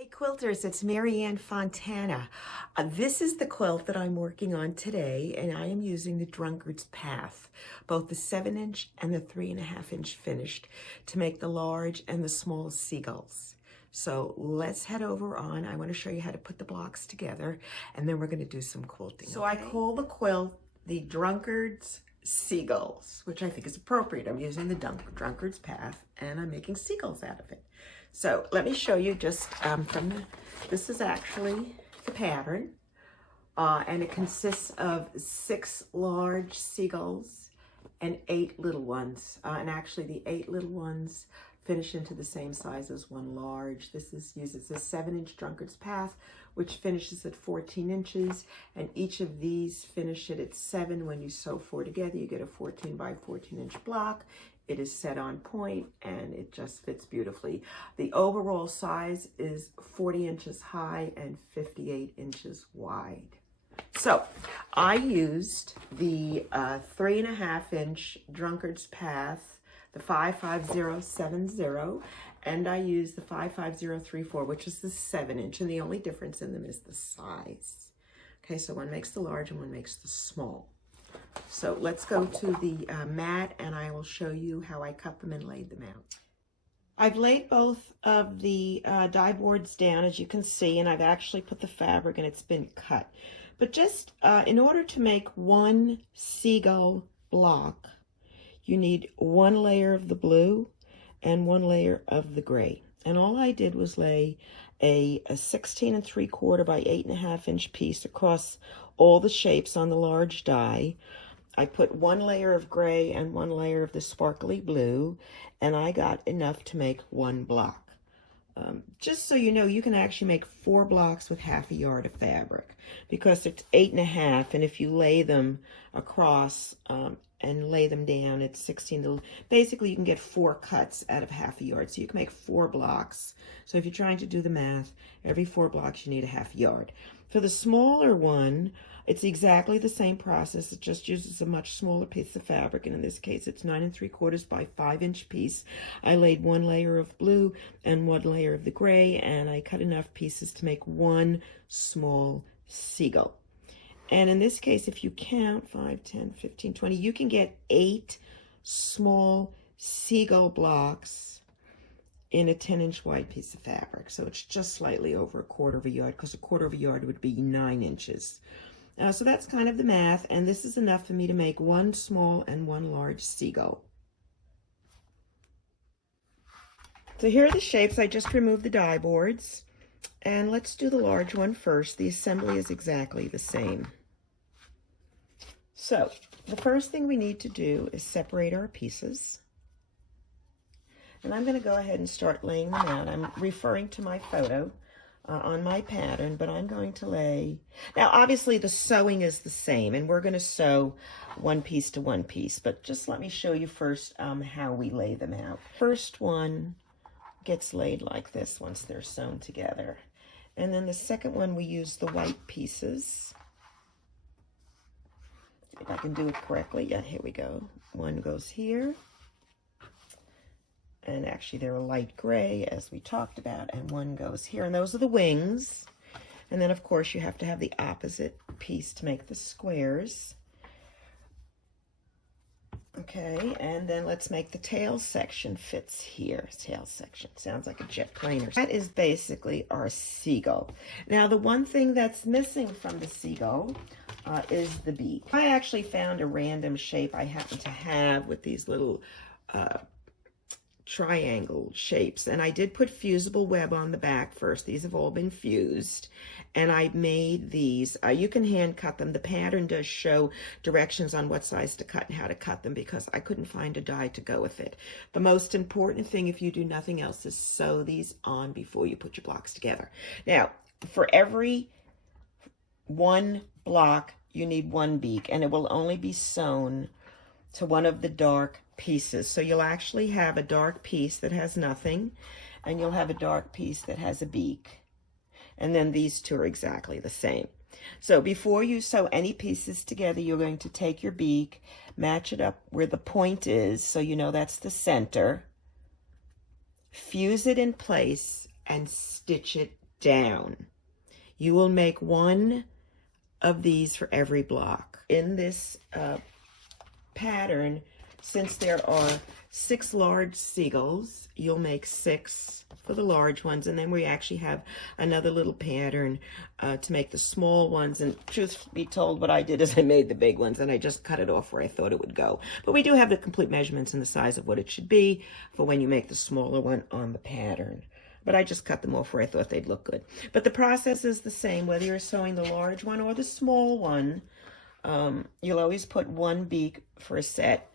Hey quilters, it's Marianne Fontana. This is the quilt that I'm working on today, and I am using the Drunkard's Path, both the 7-inch and the 3.5-inch finished, to make the large and the small seagulls. So let's head over on. I want to show you how to put the blocks together, and then we're going to do some quilting. So I call the quilt the Drunkards Seagulls, which I think is appropriate. I'm using the Drunkard's Path, and I'm making seagulls out of it. So let me show you just this is actually the pattern, and it consists of 6 large seagulls and 8 little ones. And actually the 8 little ones finish into the same size as one large. This uses a 7-inch Drunkard's Path, which finishes at 14 inches, and each of these finish it at 7. When you sew 4 together, you get a 14 by 14-inch block. It is set on point and it just fits beautifully. The overall size is 40 inches high and 58 inches wide. So I used the 3.5-inch Drunkard's Path, the 55070, and I used the 55034, which is the 7-inch, and the only difference in them is the size. Okay, so one makes the large and one makes the small. So let's go to the mat, and I will show you how I cut them and laid them out. I've laid both of the die boards down, as you can see, and I've actually put the fabric and it's been cut. But just in order to make one seagull block, you need 1 layer of the blue and 1 layer of the gray. And all I did was lay a 16 3/4 by 8.5-inch piece across all the shapes on the large die. I put 1 layer of gray and 1 layer of the sparkly blue, and I got enough to make 1 block. Just so you know, you can actually make 4 blocks with 1/2 yard of fabric, because it's 8.5, and if you lay them across and lay them down at 16, basically you can get 4 cuts out of 1/2 yard, so you can make 4 blocks. So if you're trying to do the math, every 4 blocks you need 1/2 yard. For the smaller one, it's exactly the same process. It just uses a much smaller piece of fabric, and in this case it's 9 3/4 by 5-inch piece. I laid 1 layer of blue and 1 layer of the gray, and I cut enough pieces to make 1 small seagull. And in this case, if you count 5, 10, 15, 20, you can get 8 small seagull blocks in a 10-inch wide piece of fabric. So it's just slightly over 1/4 yard, because 1/4 yard would be 9 inches. So that's kind of the math, and this is enough for me to make 1 small and 1 large seagull. So here are the shapes. I just removed the die boards, and let's do the large one first. The assembly is exactly the same. So the first thing we need to do is separate our pieces. And I'm going to go ahead and start laying them out. I'm referring to my photo on my pattern, but I'm going to lay... Now, obviously, the sewing is the same, and we're going to sew 1 piece to 1 piece, but just let me show you first how we lay them out. First one gets laid like this once they're sewn together. And then the second one, we use the white pieces. If I can do it correctly. Yeah, here we go. One goes here. And actually they're a light gray, as we talked about, and one goes here, and those are the wings. And then of course you have to have the opposite piece to make the squares. Okay, and then let's make the tail section fits here. Tail section sounds like a jet plane. That is basically our seagull. Now the one thing that's missing from the seagull is the beak. I actually found a random shape I happen to have with these little triangle shapes, and I did put fusible web on the back first. These have all been fused, and I made these. You can hand cut them. The pattern does show directions on what size to cut and how to cut them, because I couldn't find a die to go with it. The most important thing, if you do nothing else, is sew these on before you put your blocks together. Now, for every 1 block, you need 1 beak, and it will only be sewn to one of the dark pieces. So you'll actually have a dark piece that has nothing, and you'll have a dark piece that has a beak. And then these two are exactly the same. So before you sew any pieces together, you're going to take your beak, match it up where the point is, so you know that's the center, fuse it in place, and stitch it down. You will make one of these for every block. In this pattern, since there are 6 large seagulls, you'll make 6 for the large ones, and then we actually have another little pattern to make the small ones. And truth be told, what I did is I made the big ones and I just cut it off where I thought it would go. But we do have the complete measurements and the size of what it should be for when you make the smaller one on the pattern. But I just cut them off where I thought they'd look good. But the process is the same, whether you're sewing the large one or the small one. You'll always put 1 beak for a set,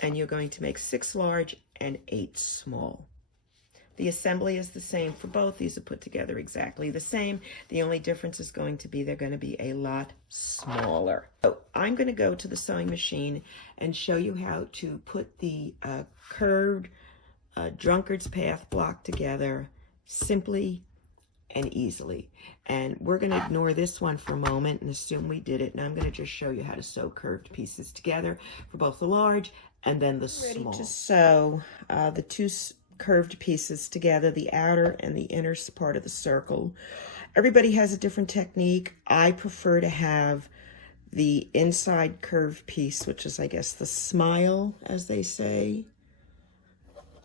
and you're going to make 6 large and 8 small. The assembly is the same for both. These are put together exactly the same. The only difference is going to be they're going to be a lot smaller. So I'm going to go to the sewing machine and show you how to put the curved Drunkard's Path block together simply and easily. And we're going to ignore this one for a moment and assume we did it. And I'm going to just show you how to sew curved pieces together for both the large and then the small. Ready to sew the 2 curved pieces together, the outer and the inner part of the circle. Everybody has a different technique. I prefer to have the inside curved piece, which is, I guess, the smile, as they say,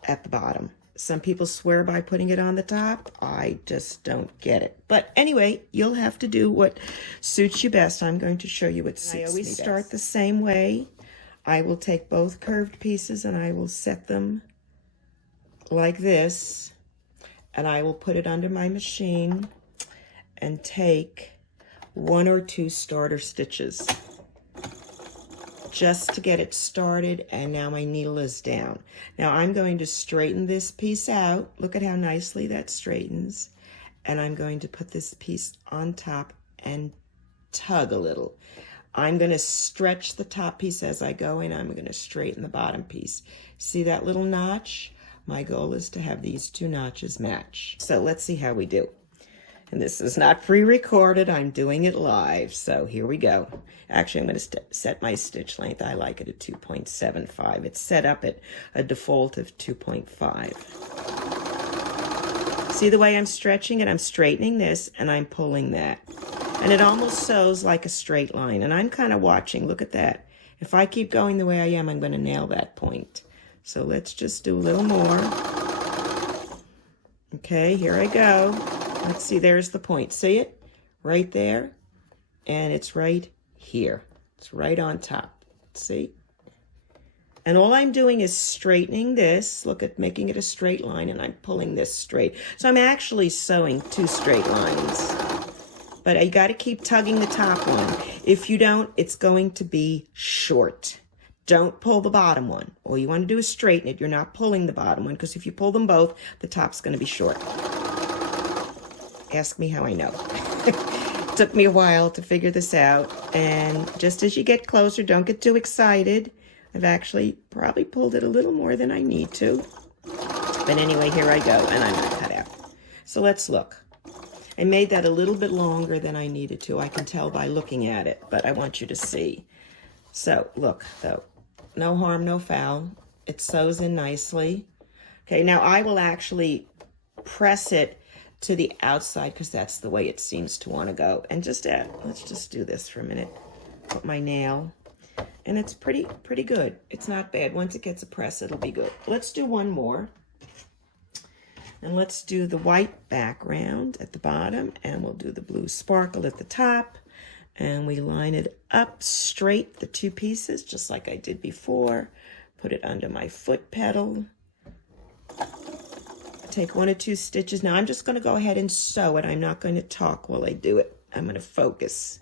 at the bottom. Some people swear by putting it on the top. I just don't get it. But anyway, you'll have to do what suits you best. I'm going to show you what suits me best. I always start the same way. I will take both curved pieces and I will set them like this, and I will put it under my machine and take 1 or 2 starter stitches just to get it started. And now my needle is down. Now I'm going to straighten this piece out. Look at how nicely that straightens. And I'm going to put this piece on top and tug a little. I'm going to stretch the top piece as I go in. I'm going to straighten the bottom piece. See that little notch? My goal is to have these 2 notches match. So let's see how we do. And this is not pre-recorded. I'm doing it live. So here we go. Actually, I'm going to set my stitch length. I like it at 2.75. It's set up at a default of 2.5. See the way I'm stretching it? I'm straightening this and I'm pulling that. And it almost sews like a straight line. And I'm kind of watching. Look at that. If I keep going the way I am, I'm going to nail that point. So let's just do a little more. Okay, here I go. Let's see, there's the point. See it? Right there. And it's right here. It's right on top. See? And all I'm doing is straightening this. Look at making it a straight line, and I'm pulling this straight. So I'm actually sewing 2 straight lines. But I got to keep tugging the top one. If you don't, it's going to be short. Don't pull the bottom one. All you want to do is straighten it. You're not pulling the bottom one, because if you pull them both, the top's going to be short. Ask me how I know. It took me a while to figure this out. And just as you get closer, don't get too excited. I've actually probably pulled it a little more than I need to. But anyway, here I go, and I'm going to cut out. So let's look. I made that a little bit longer than I needed to. I can tell by looking at it, but I want you to see. So look, though. No harm, no foul. It sews in nicely. Okay, now I will actually press it to the outside because that's the way it seems to want to go. And just let's just do this for a minute. Put my nail. And it's pretty good. It's not bad. Once it gets a press, it'll be good. Let's do one more. And let's do the white background at the bottom, and we'll do the blue sparkle at the top. And we line it up straight, the 2 pieces, just like I did before. Put it under my foot pedal. Take 1 or 2 stitches. Now I'm just going to go ahead and sew it. I'm not going to talk while I do it. I'm going to focus.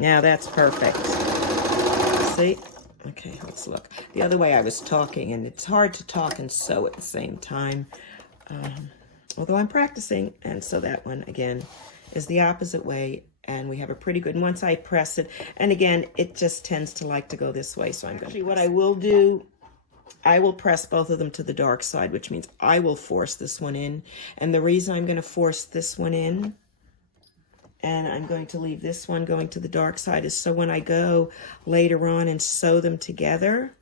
Now that's perfect. See? Okay, let's look. The other way I was talking, and it's hard to talk and sew at the same time, although I'm practicing. And so that one, again, is the opposite way, and we have a pretty good, and once I press it, and again, it just tends to like to go this way, so I'm going to, what I will do I will press both of them to the dark side, which means I will force this one in. And the reason I'm going to force this one in, and I'm going to leave this one going to the dark side, is so when I go later on and sew them together,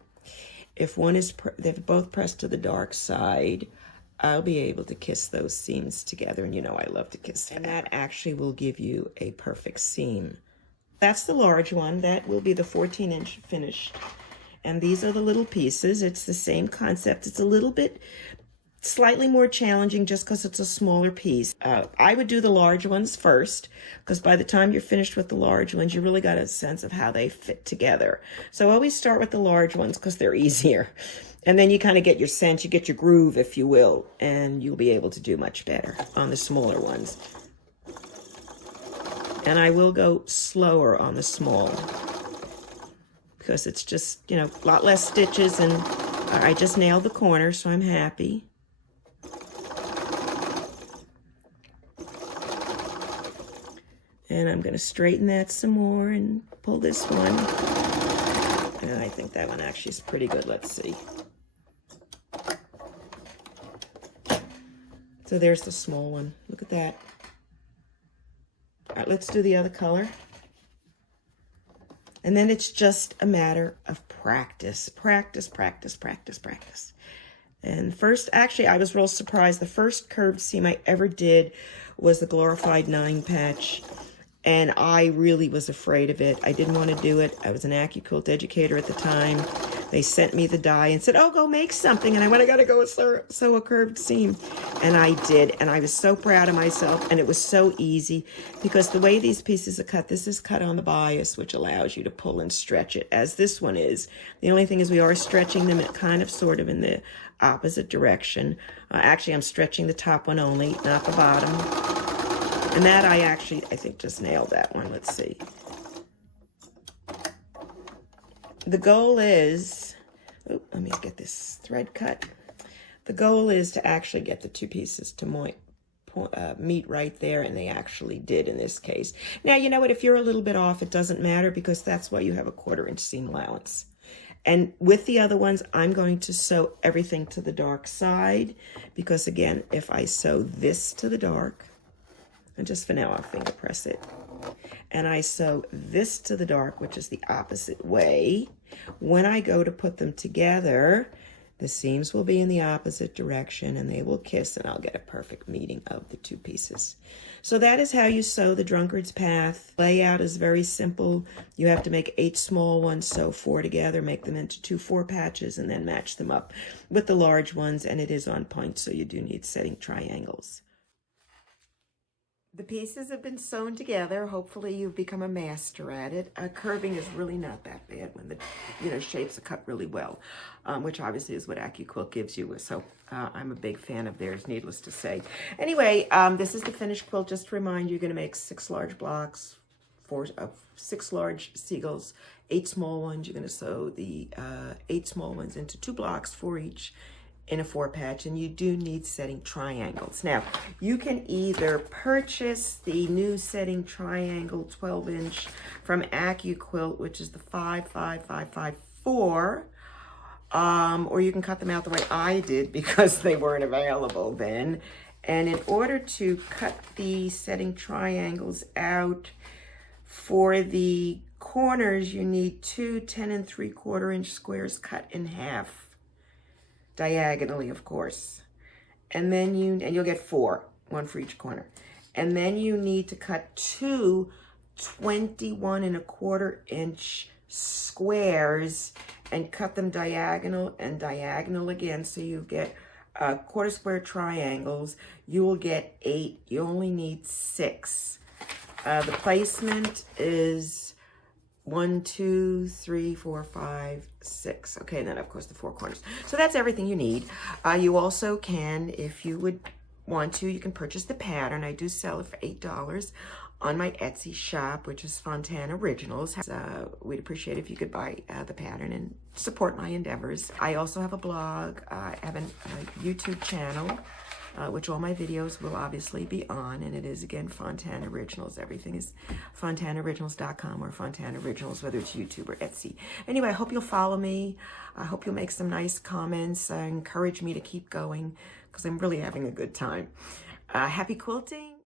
if one is, they're both pressed to the dark side, I'll be able to kiss those seams together. And you know I love to kiss them. And that actually will give you a perfect seam. That's the large one. That will be the 14-inch finished. And these are the little pieces. It's the same concept. It's a little bit slightly more challenging just because it's a smaller piece. I would do the large ones first, because by the time you're finished with the large ones, you really got a sense of how they fit together. So always start with the large ones because they're easier. And then you kind of get your sense, you get your groove, if you will, and you'll be able to do much better on the smaller ones. And I will go slower on the small, because it's just, you know, a lot less stitches, and I just nailed the corner, so I'm happy. And I'm going to straighten that some more and pull this one. And I think that one actually is pretty good. Let's see. So there's the small one. Look at that. All right, let's do the other color. And then it's just a matter of practice. Practice, practice, practice, practice. And first, actually, I was real surprised. The first curved seam I ever did was the glorified 9-patch. And I really was afraid of it. I didn't want to do it. I was an AccuQuilt educator at the time. They sent me the die and said, oh, go make something. And I went, I got to go sew a curved seam. And I did. And I was so proud of myself. And it was so easy because the way these pieces are cut, this is cut on the bias, which allows you to pull and stretch it, as this one is. The only thing is we are stretching them kind of sort of in the opposite direction. Actually, I'm stretching the top one only, not the bottom. And that I think just nailed that one. Let's see. The goal is, let me get this thread cut. The goal is to actually get the two pieces to meet right there, and they actually did in this case. Now, you know what? If you're a little bit off, it doesn't matter, because that's why you have a 1/4-inch seam allowance. And with the other ones, I'm going to sew everything to the dark side, because again, if I sew this to the dark, and just for now, I'll finger press it. And I sew this to the dark, which is the opposite way. When I go to put them together, the seams will be in the opposite direction and they will kiss, and I'll get a perfect meeting of the two pieces. So that is how you sew the Drunkard's Path. Layout is very simple. You have to make 8 small ones, sew 4 together, make them into 2 4-patches, and then match them up with the large ones, and it is on point, so you do need setting triangles. The pieces have been sewn together. Hopefully you've become a master at it. Curving is really not that bad when the shapes are cut really well, which obviously is what AccuQuilt gives you. So I'm a big fan of theirs, needless to say. Anyway, this is the finished quilt. Just to remind you, you're going to make 6 large blocks, 6 large seagulls, 8 small ones. You're going to sew the 8 small ones into 2 blocks, 4 each, in a 4-patch, and you do need setting triangles. Now, you can either purchase the new setting triangle 12-inch from AccuQuilt, which is the 55554, or you can cut them out the way I did because they weren't available then. And in order to cut the setting triangles out for the corners, you need 2 10 3/4-inch squares cut in half. Diagonally, of course. And then you'll get 4, 1 for each corner. And then you need to cut 2 21 1/4-inch squares and cut them diagonal and diagonal again, so you get 1/4 square triangles. You will get 8. You only need 6. The placement is 1, 2, 3, 4, 5, 6. Okay, and then of course the 4 corners. So that's everything you need. You also can, if you would want to, you can purchase the pattern. I do sell it for $8 on my Etsy shop, which is Fontana Originals. We'd appreciate if you could buy the pattern and support my endeavors. I also have a blog. I have a YouTube channel. which all my videos will obviously be on, and it is, again, Fontana Originals. Everything is fontanaoriginals.com or Fontana Originals, whether it's YouTube or Etsy. Anyway, I hope you'll follow me. I hope you'll make some nice comments, encourage me to keep going, because I'm really having a good time. Happy quilting!